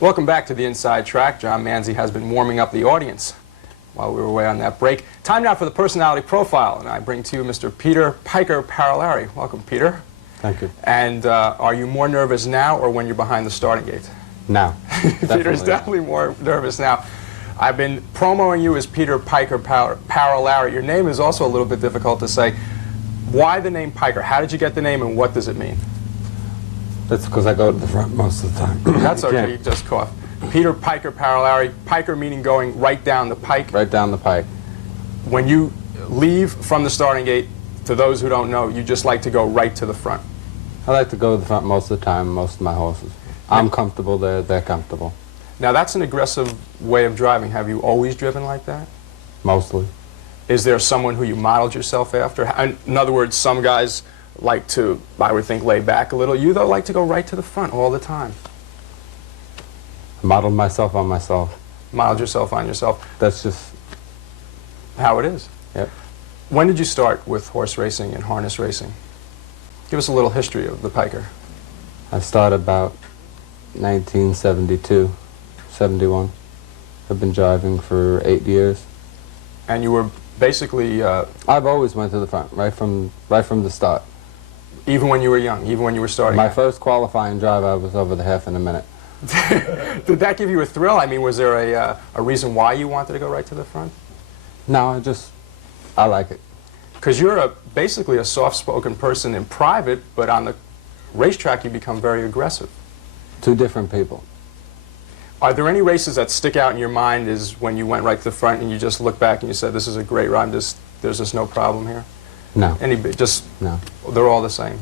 Welcome back to the Inside Track. John Manzi has been warming up the audience while we were away on that break. Time now for the personality profile, and I bring to you Mr. Peter Piker Parolari. Welcome, Peter. Thank you. And are you more nervous now or when you're behind the starting gate? Now. Peter's definitely more nervous now. I've been promoting you as Peter Piker Parolari. Your name is also a little bit difficult to say. Why the name Piker? How did you get the name, and what does it mean? That's because I go to the front most of the time. That's okay, you just coughed. Peter Piker Parolari, Piker meaning going right down the pike. Right down the pike. When you leave from the starting gate, to those who don't know, you just like to go right to the front. I like to go to the front most of the time, most of my horses. I'm comfortable there, they're comfortable. Now that's an aggressive way of driving. Have you always driven like that? Mostly. Is there someone who you modeled yourself after? In other words, some guys like to, I would think, lay back a little. You, though, like to go right to the front all the time. I modeled myself on myself. Modeled yourself on yourself. That's just how it is. Yep. When did you start with horse racing and harness racing? Give us a little history of the Piker. I started about 1972, 71. I've been driving for 8 years. And you were basically... I've always went to the front, right from the start. Even when you were young, even when you were starting? My first qualifying drive, I was over the half in a minute. Did that give you a thrill? I mean, was there a reason why you wanted to go right to the front? No, I like it. Because you're basically a soft-spoken person in private, but on the racetrack you become very aggressive. Two different people. Are there any races that stick out in your mind as when you went right to the front and you just look back and you said, this is a great ride, there's just no problem here? No. No. They're all the same,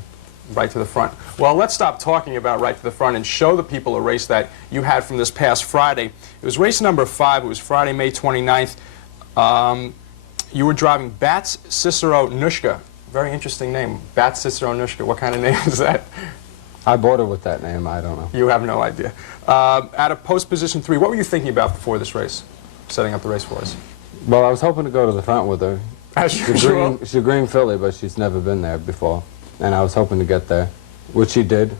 right to the front. Well, let's stop talking about right to the front and show the people a race that you had from this past Friday. It was race number 5. It was Friday, May 29th. You were driving Bats Cicero Nushka. Very interesting name, Bats Cicero Nushka. What kind of name is that? I bought her with that name, I don't know. You have no idea. At a post position 3, what were you thinking about before this race, setting up the race for us? Well, I was hoping to go to the front with her. She's a green filly, but she's never been there before. And I was hoping to get there, which she did,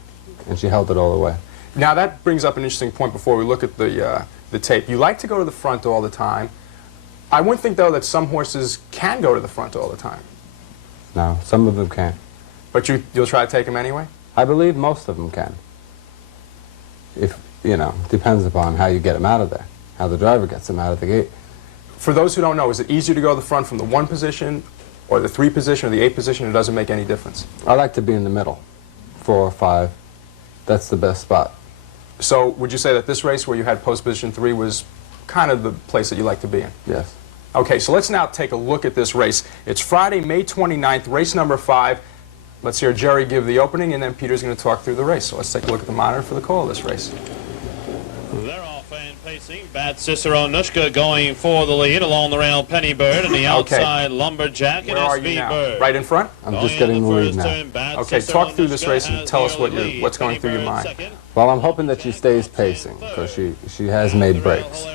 and she held it all the way. Now that brings up an interesting point before we look at the tape. You like to go to the front all the time. I wouldn't think, though, that some horses can go to the front all the time. No, some of them can't. But you'll try to take them anyway? I believe most of them can. If, depends upon how you get them out of there, how the driver gets them out of the gate. For those who don't know, is it easier to go to the front from the 1 position, or the 3 position, or the 8 position? It doesn't make any difference. I like to be in the middle, 4 or 5. That's the best spot. So would you say that this race where you had post position 3 was kind of the place that you like to be in? Yes. Okay, so let's now take a look at this race. It's Friday, May 29th, race number 5. Let's hear Jerry give the opening, and then Peter's going to talk through the race. So let's take a look at the monitor for the call of this race. They're off and pacing. Bad Cicero Nushka going for the lead along the rail. Penny Bird and the outside Lumberjack and Where are you SV now? Bird. Right in front? I'm just getting the lead now. Okay, talk through this race and tell us what's going through your mind. Well, I'm hoping that she stays pacing, because she has made breaks.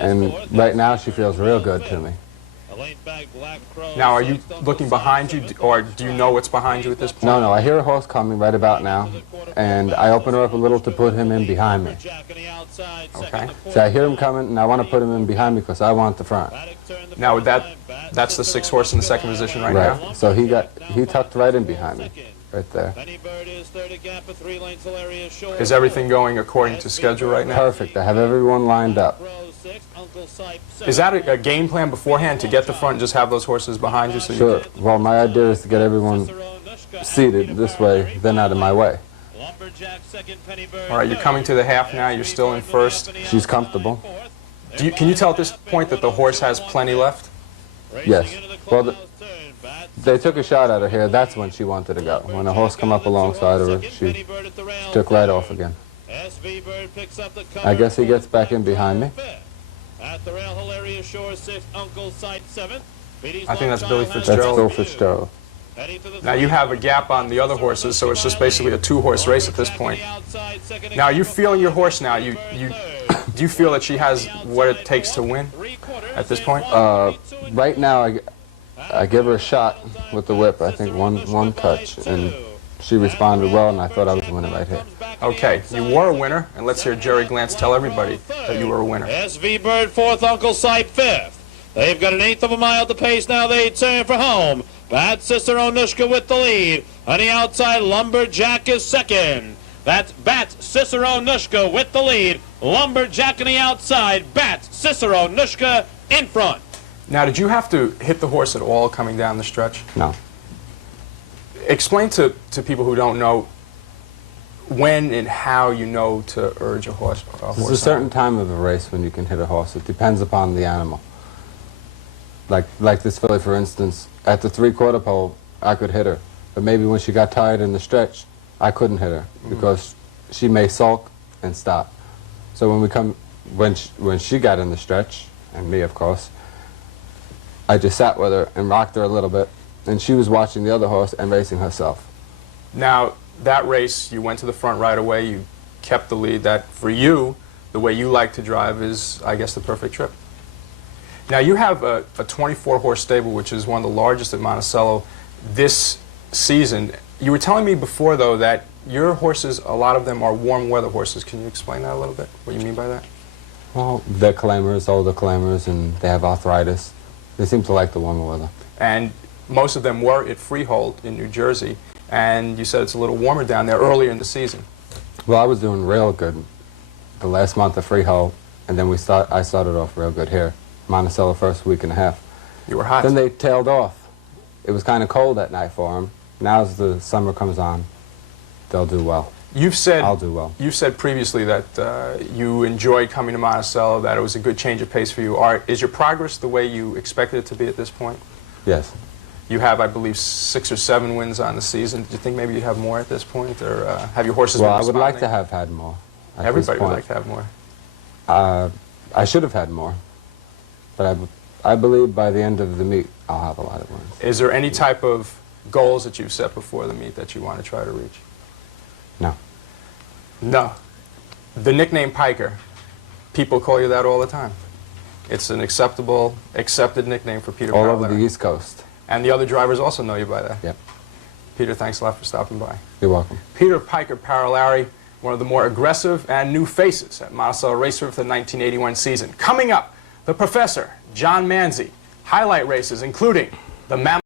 And right now she feels real good to me. Now, are you looking behind you, or do you know what's behind you at this point? No, I hear a horse coming right about now, and I open her up a little to put him in behind me. Okay. So I hear him coming, and I want to put him in behind me because I want the front. Now, that's the 6th horse in the 2nd position right now? So he tucked right in behind me, right there. Is everything going according to schedule right now? Perfect. I have everyone lined up. Is that a game plan beforehand to get the front and just have those horses behind you? So Sure. Well, my idea is to get everyone seated this way, then out of my way. All right, you're coming to the half now. You're still in first. She's comfortable. Can you tell at this point that the horse has plenty left? Yes. Well, they took a shot at her here. That's when she wanted to go. When the horse come up alongside of her, she took right off again. I guess he gets back in behind me. At the rail, Hilarious Shore 6, Uncle Sight 7. I think that's Billy That's Fitzgerald. Bill Fitzgerald. Now you have a gap on the other horses, so it's just basically a 2-horse race at this point. Now, are you feeling your horse now? Do you feel that she has what it takes to win at this point? Right now, I give her a shot with the whip. I think one touch, and she responded well, and I thought I was winning right here. Okay, you were a winner, and let's hear Jerry Glantz tell everybody that you were a winner. SV Bird fourth, Uncle Sipe fifth. They've got an eighth of a mile to pace now. They turn for home. Bad Sister Onushka with the lead. On the outside, Lumberjack is second. That's Bat Cicero Nushka with the lead. Lumberjack on the outside. Bat Cicero Nushka in front. Now, did you have to hit the horse at all coming down the stretch? No. Explain to people who don't know when and how you know to urge a horse. There's a certain time of a race when you can hit a horse. It depends upon the animal. Like this filly, for instance, at the three-quarter pole, I could hit her. But maybe when she got tired in the stretch, I couldn't hit her because she may sulk and stop. So when she got in the stretch, and me, of course, I just sat with her and rocked her a little bit, and she was watching the other horse and racing herself. Now, that race, you went to the front right away, you kept the lead. That, for you, the way you like to drive is, I guess, the perfect trip. Now, you have a 24-horse stable, which is one of the largest at Monticello this season. You were telling me before, though, that your horses, a lot of them are warm weather horses. Can you explain that a little bit, what you mean by that? Well, they're claimers, older claimers, and they have arthritis. They seem to like the warmer weather. And most of them were at Freehold in New Jersey, and you said it's a little warmer down there earlier in the season. Well, I was doing real good the last month of Freehold, and then I started off real good here. Monticello first week and a half. You were hot. Then they tailed off. It was kind of cold that night for them. Now as the summer comes on, they'll do well. I'll do well. You've said previously that you enjoyed coming to Monticello, that it was a good change of pace for you. Is your progress the way you expected it to be at this point? Yes. You have, I believe, 6 or 7 wins on the season. Do you think maybe you'd have more at this point, or have your horses been Well, I responding? would like to have had more. Everybody would like to have more. I should have had more. But I believe by the end of the meet, I'll have a lot of wins. Is there any type of goals that you've set before the meet that you want to try to reach? No. No. The nickname Piker, people call you that all the time. It's an accepted nickname for Peter All Parolari. over the East Coast. And the other drivers also know you by that. Yep. Peter, thanks a lot for stopping by. You're welcome. Peter Piker Parolari, one of the more aggressive and new faces at Monticello Raceway for the 1981 season. Coming up, the Professor, John Manzi. Highlight races including the Mammoth